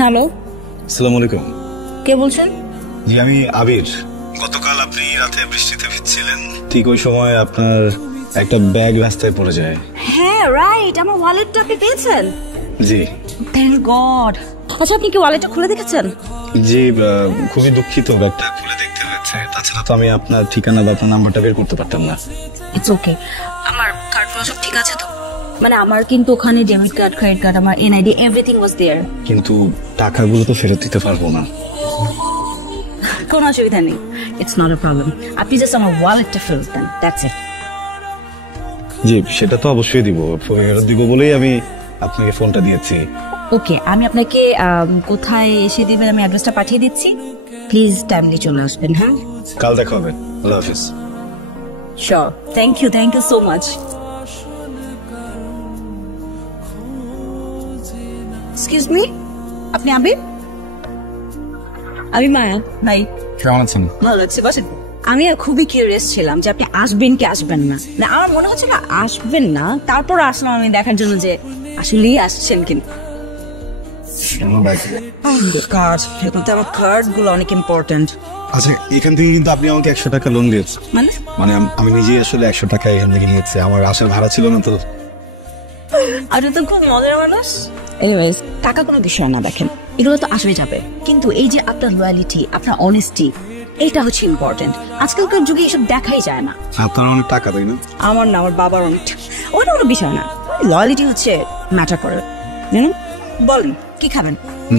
Hello, আসসালামু আলাইকুম। কে বলছেন? জি, আমি আবির। গতকাল আপনি রাতে বৃষ্টিতে ভিজছিলেন, ঠিক ওই সময় আপনার একটা ব্যাগ রাস্তায় পড়ে যায়। হ্যাঁ রাইট, আমার ওয়ালেটটা আপনি পেয়েছেন? জি। Thank God. আচ্ছা, আপনি কি ওয়ালেটটা খুলে দেখেছেন? জি, খুবই দুঃখিত, ব্যাগটা খুলে দেখতে হয়েছে। তাছাড়া তো আমি আপনার ঠিকানা বা আপনার নাম্বারটা বের করতে পারতাম না। It's okay. আমার কার্ডগুলো সব ঠিক আছে তো? মানে আমার কিন্তু ওখানে ডেবিট কার্ড, ক্রেডিট কার্ড, আমার এনআইডি, এভরিথিং ওয়াজ দেয়ার। কিন্তু টাকাগুলো তো ফেরত দিতে পারবো না। কোনো অসুবিধা নেই, ইটস নট আ প্রবলেম। আপনি জাস্ট আমার ওয়ালেটটা ফেরত দেন, দ্যাটস ইট। জি, সেটা তো অবশ্যই দিব। ফেরত দিব বলেই আমি আপনাকে ফোনটা দিয়েছি। ওকে, আমি আপনাকে কোথায় এসে দিবেন আমি অ্যাড্রেসটা পাঠিয়ে দিচ্ছি। প্লিজ টাইমলি চলে আসবেন। হ্যাঁ, কাল দেখা হবে। আল্লাহ হাফিজ। Sure. Thank you so much. Excuse me, আপনি আবির? আমি মায়া। ভাই কেমন আছেন? ভালো আছি, বসেন। আমি খুবই কিউরিয়াস ছিলাম যে আপনি আসবেন কি আসবেন না। না, আমার মনে হচ্ছে না আসবেন না, তারপর আসলাম আমি দেখার জন্য যে আসলেই আসছেন কিনা। কার্ড, আমার কার্ড গুলো অনেক ইম্পর্টেন্ট। আচ্ছা, এখান থেকে কিন্তু আপনি আমাকে 100 টাকা লোন দিয়েছেন। মানে আমি নিজেই আসলে 100 টাকা এখান থেকে নিয়েছি, আমার আসার ভাড়া ছিল না তো। আপনি তো খুব মজার মানুষ। এনিওয়েজ, টাকা কোনো বিষয় না, দেখেন এগুলো তো আসবে যাবে, কিন্তু এই যে আপনার লয়ালিটি, আপনার অনেস্টি, এটা হচ্ছে ইম্পর্টেন্ট। আজকালকার যুগে এসব দেখাই যায় না। আপনার অনেক টাকা, তাই না? আমার না, আমার বাবার অনেক। ওটা কোনো বিষয় না, লয়ালিটি হচ্ছে ম্যাটার করে, জানেন? বলেন কি খাবেন?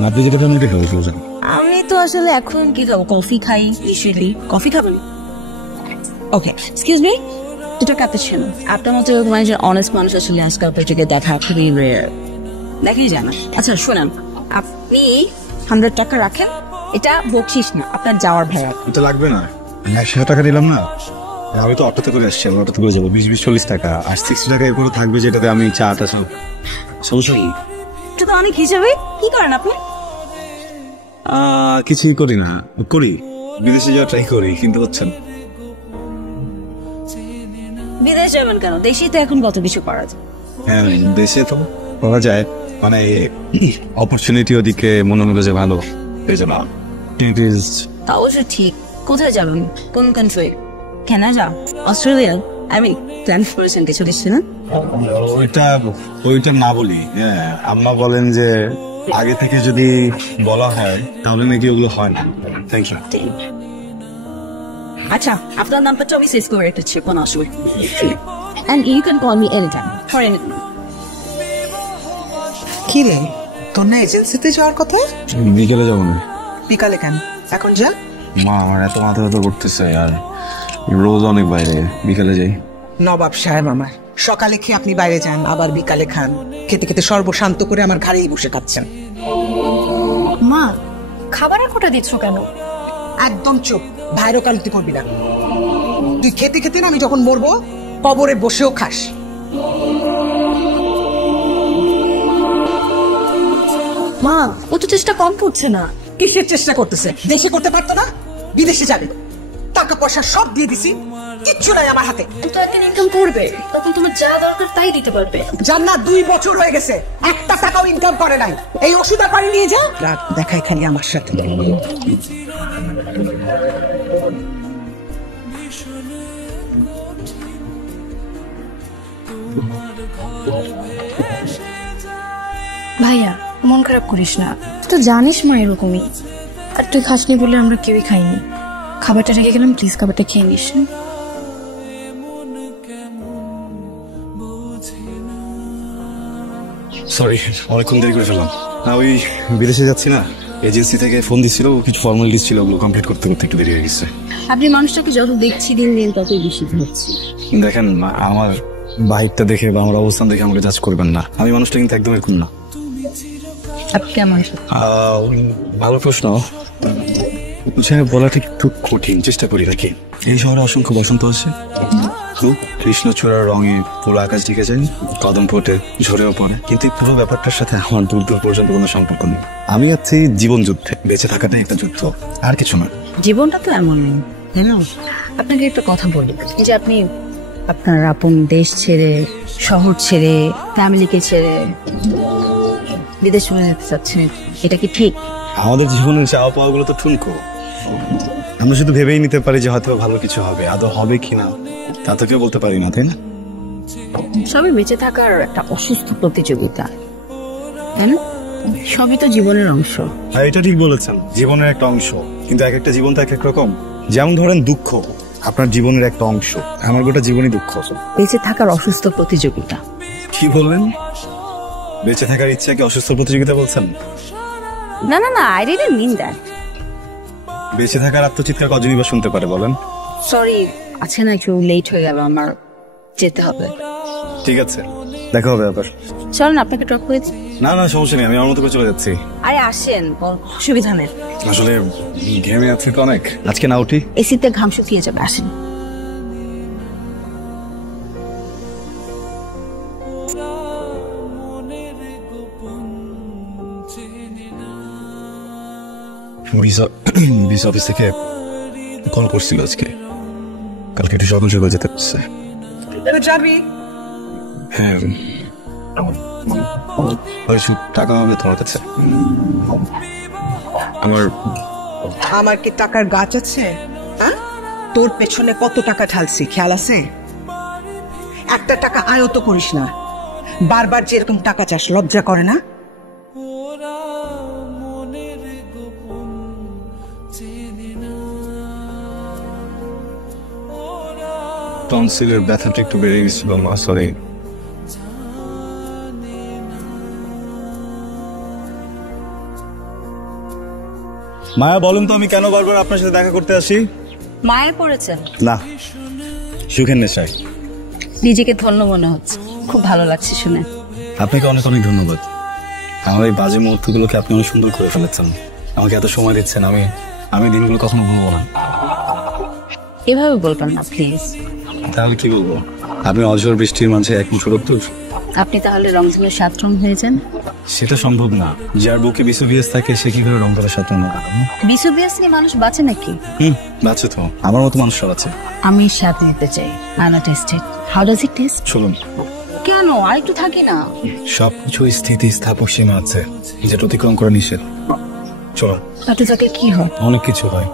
আপনি যেটা খাবেন ওটাই খাবো। আমি তো আসলে এখন কি খাবো, কফি খাই ইউজুয়ালি। কফি খাবেন? ওকে, এক্সকিউজ মি, দুটো ক্যাপুচিনো। আপনার মতো এরকম একজন অনেস্ট মানুষ আসলে আজকাল যুগে দেখা খুবই রেয়ার, দেখাই যায় না। আচ্ছা শোনেন, আপনি 100 টাকা রাখেন, এটা বকশিস না, আপনার যাওয়ার ভাড়া। এটা লাগবে না, 100 টাকা দিলাম না। আমি তো অটোতে করে আসছি, আমি অটোতে করে যাবো। 20-40 টাকা আর 60 টাকা এরপরে থাকবে, যেটাতে আমি চাটা সব সমস্যা নেই। এটা তো অনেক হিসাবে। কি করেন আপনি? কিছুই করি না, করি বিদেশে যাওয়া ট্রাই করি, কিন্তু হচ্ছে না। বিদেশ যাবেন কেন? দেশেই তো এখন কত কিছু করা যায়। হ্যাঁ, দেশে তো করা যায়, মানে অপরচুনিটি ওদিকে মনে হলো যে ভালো, এই জন্য। তা অবশ্য ঠিক। কোথায় যাবেন? কোন কান্ট্রি? Canada, Australia? আমি প্ল্যান করেছেন কিছু দিচ্ছে না? ওইটা না বলি। হ্যাঁ, আম্মা বলেন যে আগে থেকে যদি বলা হয় তাহলে নাকি ওগুলো হয় না। Thank you. আচ্ছা, আপনার নাম্বারটা আমি সেভ করে রেখেছি, কোনো অসুবিধা নেই। And you can call me anytime for anything. কি রে, তোর না এজেন্সিতে যাওয়ার কথা? বিকেলে যাবো না। বিকালে কেন? এখন যা। মা, আমার এত মাথা ব্যথা করতেছে আর রোজ অনেক বাইরে, বিকেলে যাই। নবাব সাহেব আমার, সকালে খেয়ে আপনি বাইরে যান, আবার বিকালে খান। খেতে খেতে সর্বশান্ত করে আমার ঘাড়েই বসে খাচ্ছেন। মা, খাবারের কোটা দিচ্ছ কেন? একদম চুপ, ভাইরো কালতি করবি না। তুই খেতে খেতে না আমি যখন মরবো কবরে বসেও খাস। মা, ও তো চেষ্টা কম করছে না। কিসের চেষ্টা করতেছে? দেশে করতে পারতো না, বিদেশে যাবে। টাকা পয়সা সব দিয়ে দিছি, কিচ্ছু নাই আমার হাতে। তো একদিন ইনকাম করবে, তখন তোমার যা দরকার তাই দিতে পারবে। জান্নাত 2 বছর হয়ে গেছে, একটা টাকাও ইনকাম করে নাই। এই ওষুধ আর পানি নিয়ে যা, রাত দেখায় খালি আমার সাথে। ভাইয়া, মন খারাপ করিস না, তুই তো জানিস মা এরকমই। আর তুই খাসনি বলে আমরা কেউই খাইনি। খাবারটা রেখে গেলাম, প্লিজ খাবারটা খেয়ে নিস। সরি, অনেকক্ষণ দেরি করে ফেললাম। না, ওই বিদেশে যাচ্ছি না, এজেন্সি থেকে ফোন দিচ্ছিল, কিছু ফর্মালিটিস ছিল, ওগুলো কমপ্লিট করতে করতে একটু দেরি হয়ে গেছে। আপনি মানুষটাকে যত দেখছি দিন দিন ততই বেশি হচ্ছে। দেখেন, আমার বাইকটা দেখে বা আমার অবস্থান দেখে আমাকে জাজ করবেন না। আমি মানুষটা কিন্তু একদম এরকম না। আপনি কেমন? ভালো প্রশ্ন, বলাটা একটু কঠিন, চেষ্টা করি নাকি। এই শহরে অসংখ্য বসন্ত আছে, কৃষ্ণচূড়ার রঙে পুরো আকাশ ঢেকে যায়, কদম ফোটে, ঝরেও পড়ে, কিন্তু এই পুরো ব্যাপারটার সাথে আমার দূর দূর পর্যন্ত কোনো সম্পর্ক নেই। আমি আছি জীবন যুদ্ধে, বেঁচে থাকাটাই একটা যুদ্ধ, আর কিছু না। জীবনটা তো এমন, তাই না? আপনাকে একটা কথা বলি, এই যে আপনি আপনার আপন দেশ ছেড়ে, শহর ছেড়ে, ফ্যামিলিকে ছেড়ে বিদেশ চলে যেতে চাচ্ছেন, এটা কি ঠিক? আমাদের জীবনের চাওয়া পাওয়া গুলো তো ঠুনকো। আমরা শুধু ভেবেই নিতে পারি যে হয়তো ভালো কিছু হবে, আদৌ হবে কিনা তা তো কেউ বলতে পারি না, তাই না? সবই বেঁচে থাকার একটা অসুস্থ প্রতিযোগিতা, তাই না? সবই তো জীবনের অংশ। আর এটা ঠিক বলেছেন, জীবনের একটা অংশ, কিন্তু এক একটা জীবন তো এক এক রকম। যেমন ধরেন দুঃখ আপনার জীবনের একটা অংশ, আমার গোটা জীবনই দুঃখ। বেঁচে থাকার অসুস্থ প্রতিযোগিতা। কি বললেন? বেঁচে থাকার ইচ্ছাকে অসুস্থ প্রতিযোগিতা বলছেন? না না না, আই ডিডন্ট মিন দ্যাট। বেঁচে থাকার আত্মচিৎকার কজনই বা শুনতে পারে বলেন? সরি, আছে না, একটু লেট হয়ে গেল, আমার যেতে হবে। ঠিক আছে, দেখা হবে আবার। চলেন আপনাকে ড্রপ করে দিই। না না, সমস্যা নেই, আমি আমার মতো করে চলে যাচ্ছি। আরে আসেন, অসুবিধা নেই। আসলে ঘেমে আছে তো অনেক, আজকে না উঠি। এসিতে ঘাম শুকিয়ে যাবে, আসেন। ভিসা অফিস থেকে কল করছিল আজকে, কালকে একটু সকাল সকাল যেতে পারছে। যাবি? হ্যাঁ, টাকা হবে তোমার কাছে? আমার কি টাকার গাছ আছে? হ্যাঁ, তোর পেছনে কত টাকা ঢালছি খেয়াল আছে? একটা টাকা আয়ত করিস না, বারবার যে এরকম টাকা চাস, লজ্জা করে না? টনসিলের ব্যথাটা একটু বেড়ে গেছিল মা, সরি। মায়া, বলেন তো আমি কেন বারবার আপনার সাথে দেখা করতে আসি? মায়ের পড়েছেন? না, সুখের নেশায়। নিজেকে ধন্য মনে হচ্ছে, খুব ভালো লাগছে শুনে। আপনাকে অনেক অনেক ধন্যবাদ। আমার এই বাজে মুহূর্তগুলোকে আপনি অনেক সুন্দর করে ফেলেছেন, আমাকে এত সময় দিচ্ছেন, আমি দিনগুলো কখনো ভুলবো না। এভাবে বলবেন না প্লিজ। তাহলে কি বলবো? আপনি অঝোর বৃষ্টির মাঝে এক মুঠো রোদ্দুর। আপনি তাহলে রংধনুর 7 রং হয়ে যান। সেটা সম্ভব না, যার বুকে বিশ্ববিএস থাকে সে কি করে রংধনুর 7 রং হবে? বিশ্ববিএস নিয়ে মানুষ বাঁচে নাকি? বাচ্চা তো আমার মতো মানুষ সব আছে। আমি সাথে নিতে চাই। আনা tasted. How does it taste? চলুন। কেন, আর একটু থাকি না। সবকিছু স্থিতি স্থাপক সীমা আছে, যেটা অতিক্রম করা নিষেধ। চলো। একটু থাকলে কি হয়? অনেক কিছু হয়।